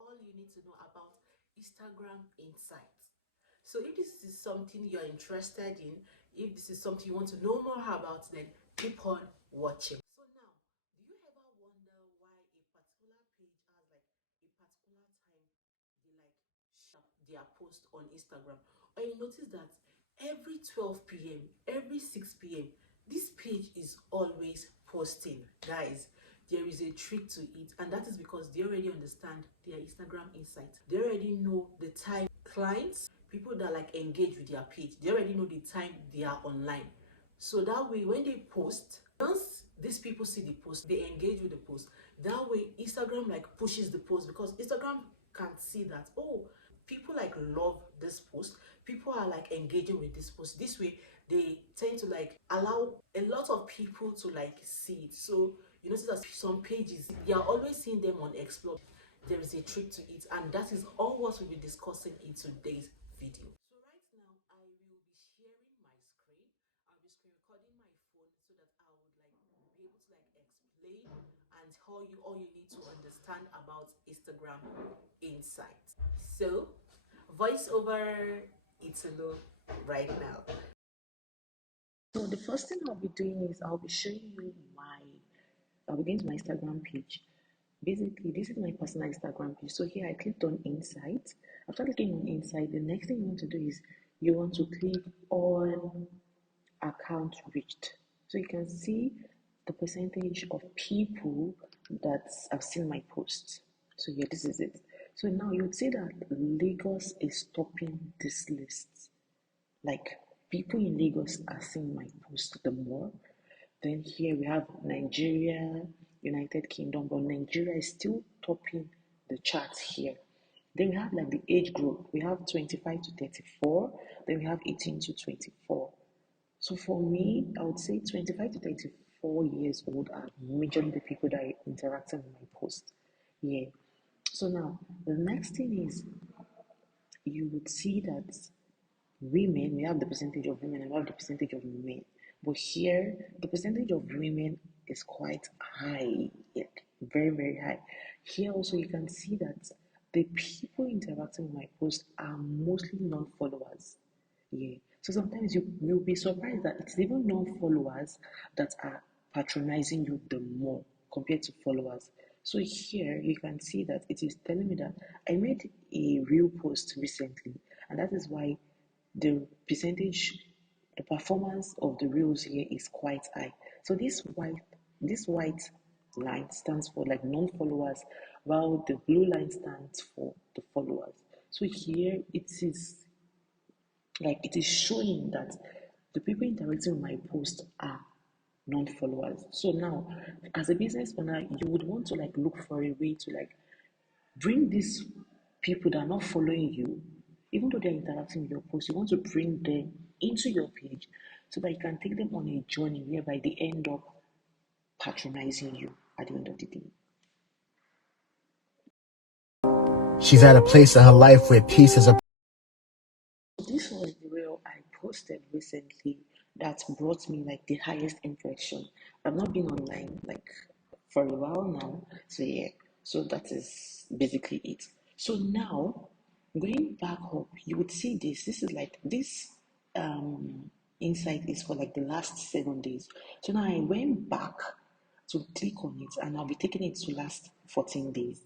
all you need to know about Instagram Insights. So if this is something you're interested in, if this is something you want to know more about, then keep on watching. So now, do you ever wonder why a particular page has like a particular time they like share their post on Instagram? Or you notice that every 12 p.m., every 6 p.m., this page is always posting. Guys, there is a trick to it, and that is because they already understand their Instagram insights. They already know the time clients, people that like engage with their page, they already know the time they are online. So that way, when they post, once these people see the post, they engage with the post. That way, Instagram like pushes the post because Instagram can see that, oh, people like love this post, people are like engaging with this post. This way, they tend to like allow a lot of people to like see it. So you notice that some pages, you are always seeing them on explore. There is a trick to it, and that is all what we'll be discussing in today's video. So right now, I will be sharing my screen. I'll be screen recording my phone so that I would like be able to like explain and tell you all you need to understand about Instagram Insights. So, voice over itunu right now. So the first thing I'll be doing is I'll be showing you I'll be going to my Instagram page. Basically, this is my personal Instagram page. So here I clicked on Insight. After clicking on Insight, the next thing you want to do is you want to click on account reached. So you can see the percentage of people that have seen my post. So yeah, this is it. So now you would see that Lagos is topping this list. Like people in Lagos are seeing my post the more. Then here we have Nigeria, United Kingdom, but Nigeria is still topping the charts here. Then we have like the age group. We have 25 to 34. Then we have 18 to 24. So for me, I would say 25 to 34 years old are majorly the people that are interacting with my post. Yeah. So now the next thing is you would see that women, we have the percentage of women and we have the percentage of men. But here, the percentage of women is quite high, like very, very high. Here also, you can see that the people interacting with my post are mostly non-followers. Yeah. So sometimes you'll be surprised that it's even non-followers that are patronizing you the more compared to followers. So here you can see that it is telling me that I made a real post recently, and that is why the percentage, the performance of the reels here is quite high. So this white line stands for like non-followers, while the blue line stands for the followers. So here it is showing that the people interacting with my post are non-followers. So now, as a business owner, you would want to like look for a way to like bring these people that are not following you, even though they're interacting with your post, you want to bring them into your page so that you can take them on a journey whereby they end up patronizing you at the end of the day. She's at a place in her life where peace is a This was the reel I posted recently that brought me like the highest impression. I've not been online like for a while now. So yeah, so that is basically it. So now going back up, you would see this. This is like this insight is for like the last 7 days. So now I went back to click on it and I'll be taking it to last 14 days.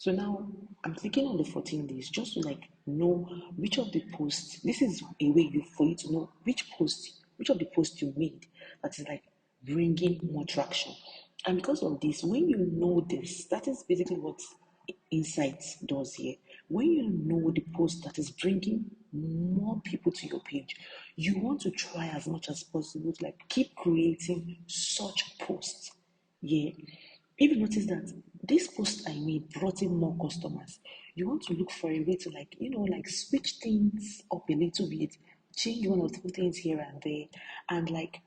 So now I'm clicking on the 14 days just to like know which of the posts. This is a way for you to know which of the posts you made that is like bringing more traction. And because of this, when you know this, that is basically what Insights does here. When you know the post that is bringing more people to your page, you want to try as much as possible to like keep creating such posts. Yeah. If you notice that this post I made brought in more customers, you want to look for a way to like, like switch things up a little bit, change one or two things here and there, and like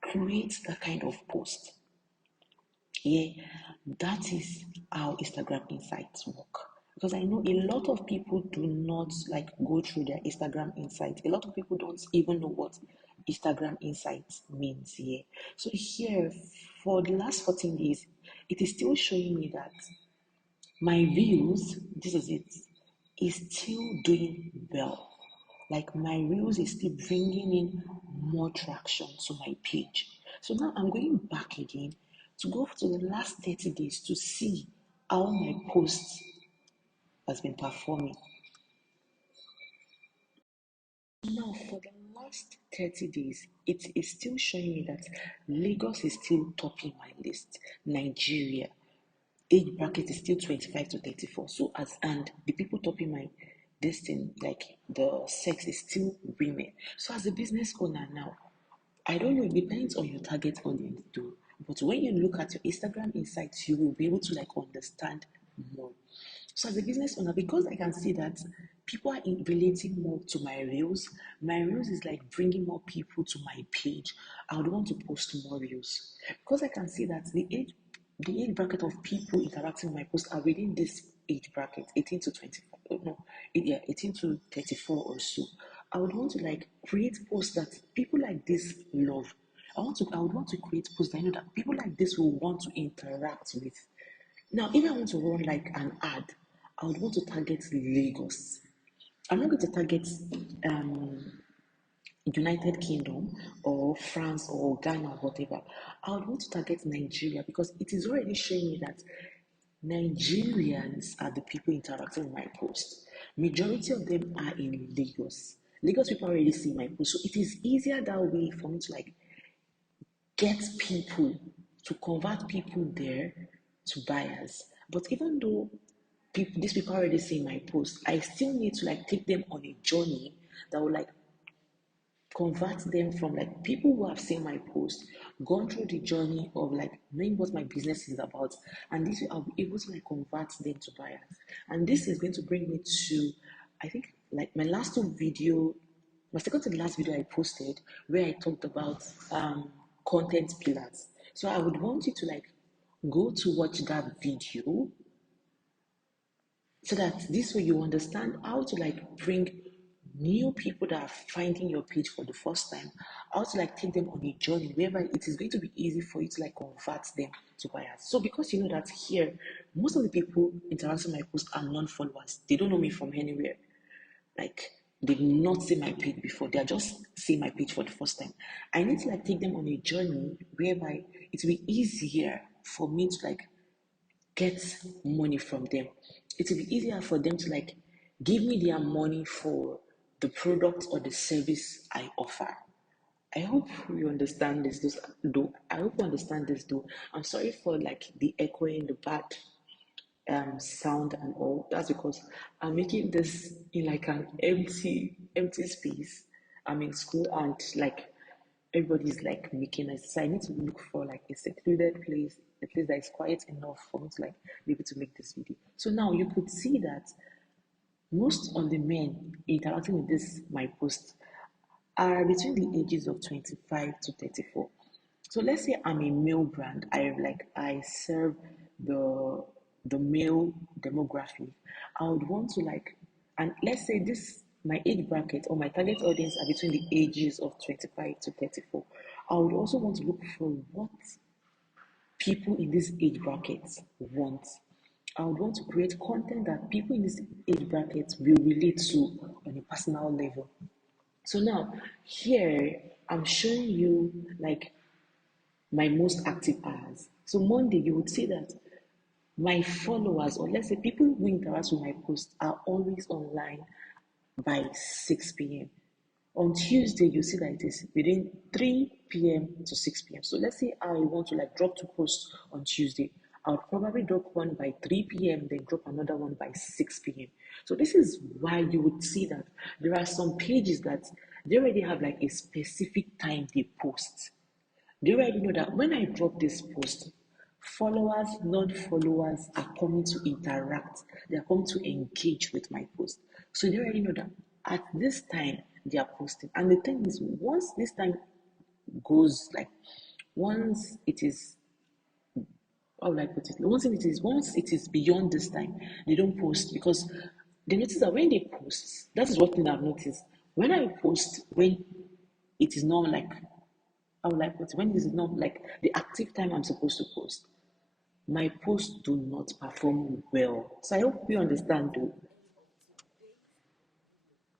create that kind of post. Yeah, that is how Instagram Insights work. Because I know a lot of people do not like go through their Instagram Insights. A lot of people don't even know what Instagram Insights means here. So here, for the last 14 days, it is still showing me that My reels, this is it, is still doing well. Like my reels is still bringing in more traction to my page. So now I'm going back again to go to the last 30 days to see how my post has been performing. Now, for the last 30 days, it is still showing me that Lagos is still topping my list. Nigeria, age bracket is still 25 to 34. So, and the people topping my this thing, like the sex, is still women. So, as a business owner now, I don't know, it depends on your target audience too. But when you look at your Instagram insights, you will be able to like understand more. So as a business owner, because I can see that people are relating more to my reels is like bringing more people to my page. I would want to post more reels because I can see that the age bracket of people interacting with my post are within this age bracket, 18 to 25. Oh, no, yeah, 18 to 34 or so. I would want to like create posts that people like this love. I would want to create posts that I know that people like this will want to interact with. Now, if I want to run like an ad, I would want to target Lagos. I'm not going to target um, United Kingdom or France or Ghana or whatever. I would want to target Nigeria because it is already showing me that Nigerians are the people interacting with my post. Majority of them are in Lagos. Lagos people already see my post, so it is easier that way for me to like get people to convert people there to buyers. But even though these people already see my post, I still need to like take them on a journey that will like convert them from like people who have seen my post, gone through the journey of like knowing what my business is about, and this way I'll be able to like convert them to buyers. And this is going to bring me to, I think, like my last two video, my second to the last video I posted where I talked about content pillars. So I would want you to like go to watch that video so that this way you understand how to like bring new people that are finding your page for the first time, how to like take them on a journey whereby it is going to be easy for you to like convert them to buyers. So because you know that here most of the people interacting with my post are non-followers, they don't know me from anywhere, like they've not seen my page before, they are just seeing my page for the first time. I need to like take them on a journey whereby it will be easier for me to like get money from them. It will be easier for them to like give me their money for the product or the service I offer. I hope you understand this though. I hope you understand this though. I'm sorry for like the echoing, the bad sound and all. That's because I'm making this in like an empty space. I'm in school and like everybody's like making it. So I need to look for like a secluded place, a place that is quiet enough for me to like be able to make this video. So now you could see that most of the men interacting with this my post are between the ages of 25 to 34. So let's say I'm a male brand. I serve the the male demographic. I would want to like, and let's say this my age bracket or my target audience are between the ages of 25 to 34. I would also want to look for what people in this age brackets want. I would want to create content that people in this age bracket will relate to on a personal level. So now here I'm showing you like my most active hours. So Monday you would see that my followers, or let's say people who interact with my post, are always online by 6 p.m. On Tuesday, you see that it is within 3 p.m. to 6 p.m. So let's say I want to like drop two posts on Tuesday. I'll probably drop one by 3 p.m., then drop another one by 6 p.m. So this is why you would see that there are some pages that they already have like a specific time they post. They already know that when I drop this post, followers, non-followers are coming to interact. They are coming to engage with my post. So they already know that at this time they are posting. And the thing is, once this time goes like, once it is, how will I put it? Once it is beyond this time, they don't post because they notice that when they post, that is what thing I've noticed. When I post, when it is not like, I would like, but when this is not like the active time I'm supposed to post, my posts do not perform well. So I hope you understand though.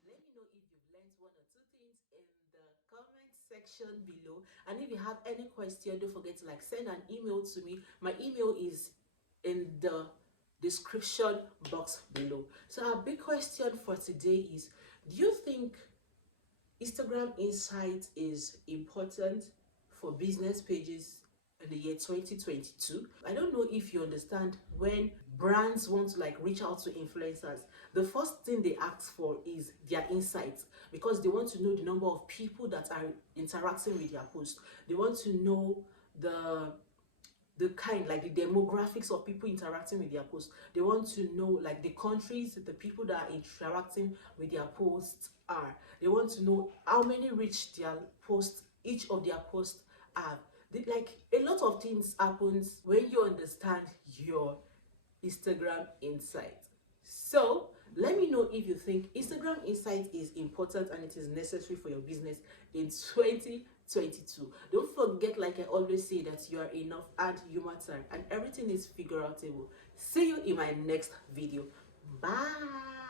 Let me know if you've learned one or two things in the comment section below. And if you have any question, don't forget to send an email to me. My email is in the description box below. So our big question for today is, do you think Instagram Insights is important for business pages in the year 2022? I don't know if you understand, when brands want to reach out to influencers, the first thing they ask for is their insights, because they want to know the number of people that are interacting with their post. They want to know the kind, the demographics of people interacting with their posts. They want to know the countries the people that are interacting with their posts are. They want to know how many reach their posts, each of their posts have. A lot of things happens when you understand your Instagram insight. So let me know if you think Instagram insight is important and it is necessary for your business in 2022. Don't forget, like I always say, that you are enough and you matter, and everything is figureoutable. See you in my next video. Bye.